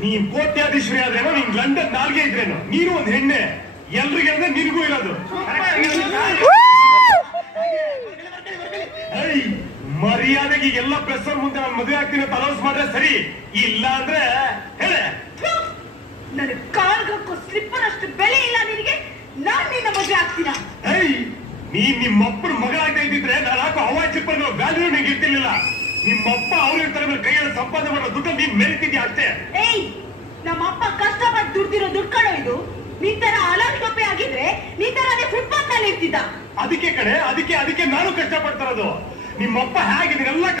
ನೀನ್ ಕೋಟ್ಯಾಧೀಶ್ವರಿ ಆದ್ರೇನೋ ನಿನ್ ಲಂಡನ್ ನಾಲ್ಗೆ ಇದ್ರೇನೋ ನೀನು ಒಂದ್ ಹೆಣ್ಣೆ ಎಲ್ರಿಗೆ ಅಂದ್ರೆ ನಿನಗೂ ಇರೋದು ಮರ್ಯಾದೆಗೆ ಎಲ್ಲ ಪ್ರೆಸರ್ ಮುಂದೆ ನಾನು ಮದುವೆ ಆಗ್ತೀನಿ ಅಂತ ಅನೌನ್ಸ್ ಮಾಡ್ರೆ ಸರಿ, ಇಲ್ಲ ಅಂದ್ರೆ ಹೇಳೆ. ನನ್ನ ಕಾಲ್ಗಕ್ಕೂ ಸ್ಲಿಪ್ಪರ್ ಅಷ್ಟು ಬೆಲೆ ಇಲ್ಲ ನಿನಗೆ, ನಾನ್ ನಿನ್ನ ಮದುವೆ ಆಗ್ತೀನ. ನೀನ್ ನಿಮ್ಮಪ್ಪನ ಮಗಳಾಗ್ತಾ ಇದ್ದಿದ್ರೆ ನಾನು ಹಾಕೋ ಹವಾ ಚಿಪ್ಪನ್ನು ವ್ಯಾಲ್ಯೂ ನಿಂಗೆ ಇರ್ತಿರ್ಲಿಲ್ಲ. ನಿಮ್ಮಪ್ಪ ಅವ್ರ ಮೇಲೆ ಕೈಯಲ್ಲಿ ಸಂಪಾದನೆ ಮಾಡೋ ದುಡ್ಡು ನೀನ್ ಮೆರಿತಿದ್ಯಾ ಅಷ್ಟೇ. ನಮ್ಮ ಅಪ್ಪ ಕಷ್ಟಪಟ್ಟು ದುಡ್ದಿರೋ ದುಡ್ಡು ಕಣೋ ಇದು. ನೀನ್ ತರ ಅಲಾಲ್ ಟೊಪ್ಪೆ ಆಗಿದ್ರೆ ನೀನ್ ತರನೇ ಫುಟ್ಪಾತ್ ನಲ್ಲಿ ಇರ್ತಿದ್ದ. ಅದಕ್ಕೆ ಕಡೆ ಅದಕ್ಕೆ ನಾನು ಕಷ್ಟಪಡ್ತಾರದು. ನಿಮ್ಮಪ್ಪ ಹೇಗಿದ್ದೀರಲ್ಲ